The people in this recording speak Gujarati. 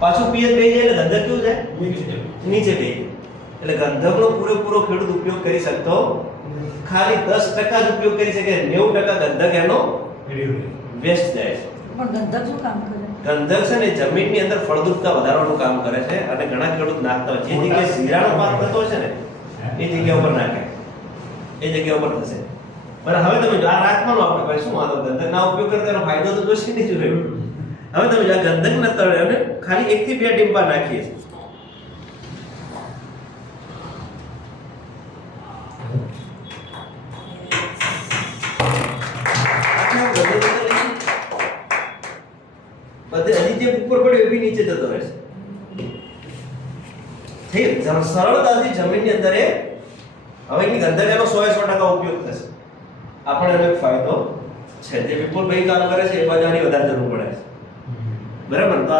પાછું પીએચ બે જાય એટલે ગંધક કેવું જાય નીચે બે એટલે ગંધકનો પૂરેપૂરો ખેડૂત ઉપયોગ કરી શકતો ખાલી 10% જ ઉપયોગ કરી શકે 90% ગંધક એનો વેસ્ટ જાય છે પણ ગંધક શું કામ કરે? ગંધક છે ને જમીનની અંદર ફળદ્રુપતા વધારવાનું કામ કરે છે અને ઘણા ખેડૂત નાખતા હોય જે જગ્યાએ જીરાનો પાક થતો છે ને એ જગ્યા ઉપર નાખે એ જગ્યા ઉપર થશે પણ હવે તમે જો આ રાખવાનું આપણે ભાઈ શું વાંધો ગંધકના ઉપયોગ કરતા એનો ફાયદો તો જોશે નહીં જોયો હવે તમે જો આ ગંધકના તળે અને ખાલી 1 થી 2 ટીમ્પા નાખીએ છીએ બધે હજી જે ઉપર પડ્યો એ બી નીચે જતો રહેશે ઠીક સરળતાથી જમીનની અંદર એ હવે એની ગંધક એનો 100% ઉપયોગ થશે આપણને એનો એક ફાયદો છે જે વિપુલભાઈ કામ કરે છે એ બધાની વધારે જરૂર પડે છે બરાબર તો